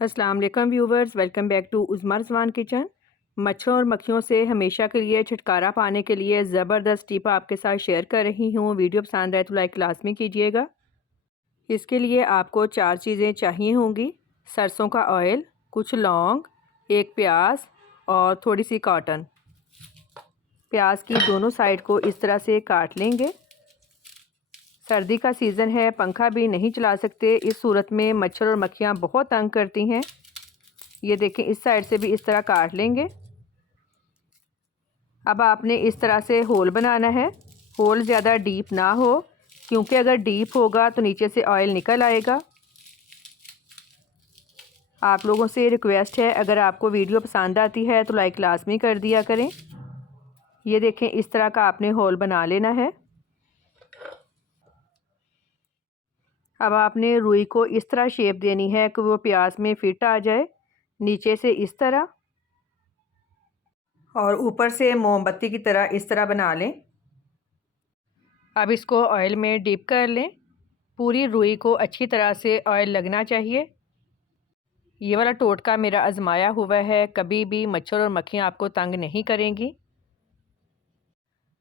अस्सलाम वालेकुम viewers, welcome back to Uzma Rizwan kitchen. मच्छरों और मक्खियों से हमेशा के लिए छुटकारा पाने के लिए ज़बरदस्त टिप आपके साथ शेयर कर रही हूँ। वीडियो पसंद आए तो लाइक लाज़मी कीजिएगा। इसके लिए आपको 4 चीज़ें चाहिए होंगी। सरसों का ऑयल, कुछ लौंग, एक प्याज और थोड़ी सी कॉटन। प्याज की दोनों साइड को इस तरह से काट लेंगे। सर्दी का सीज़न है, पंखा भी नहीं चला सकते। इस सूरत में मच्छर और मक्खियाँ बहुत तंग करती हैं। ये देखें, इस साइड से भी इस तरह काट लेंगे। अब आपने इस तरह से होल बनाना है। होल ज़्यादा डीप ना हो, क्योंकि अगर डीप होगा तो नीचे से ऑयल निकल आएगा। आप लोगों से रिक्वेस्ट है, अगर आपको वीडियो पसंद आती है तो लाइक लाजमी कर दिया करें। ये देखें, इस तरह का आपने होल बना लेना है। अब आपने रुई को इस तरह शेप देनी है कि वो प्याज में फिट आ जाए। नीचे से इस तरह और ऊपर से मोमबत्ती की तरह इस तरह बना लें। अब इसको ऑयल में डिप कर लें। पूरी रुई को अच्छी तरह से ऑयल लगना चाहिए। ये वाला टोटका मेरा आजमाया हुआ है, कभी भी मच्छर और मक्खियाँ आपको तंग नहीं करेंगी।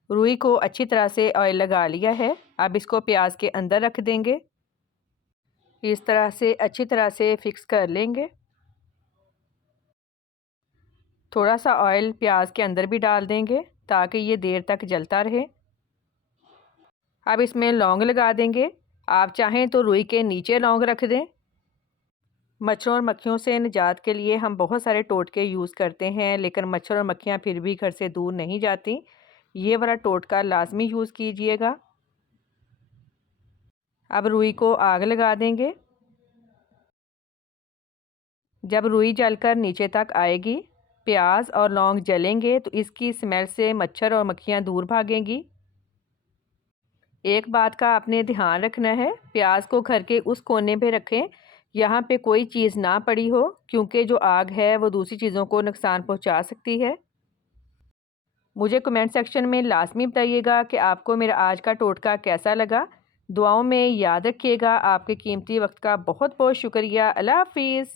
रुई को अच्छी तरह से ऑयल लगा लिया है। अब इसको प्याज के अंदर रख देंगे। इस तरह से अच्छी तरह से फिक्स कर लेंगे। थोड़ा सा ऑयल प्याज के अंदर भी डाल देंगे ताकि ये देर तक जलता रहे। अब इसमें लौंग लगा देंगे। आप चाहें तो रुई के नीचे लौंग रख दें। मच्छरों और मक्खियों से निजात के लिए हम बहुत सारे टोटके यूज़ करते हैं, लेकिन मच्छर और मक्खियाँ फिर भी घर से दूर नहीं जाती। ये वाला टोटका लाजमी यूज़ कीजिएगा। अब रुई को आग लगा देंगे। जब रुई जलकर नीचे तक आएगी, प्याज और लौंग जलेंगे तो इसकी स्मेल से मच्छर और मक्खियाँ दूर भागेंगी। एक बात का आपने ध्यान रखना है, प्याज को घर के उस कोने पे रखें यहाँ पे कोई चीज़ ना पड़ी हो, क्योंकि जो आग है वो दूसरी चीज़ों को नुकसान पहुँचा सकती है। मुझे कमेंट सेक्शन में लाजमी बताइएगा कि आपको मेरा आज का टोटका कैसा लगा। दुआओं में याद रखिएगा। आपके कीमती वक्त का बहुत बहुत शुक्रिया। अल्लाह हाफिज़।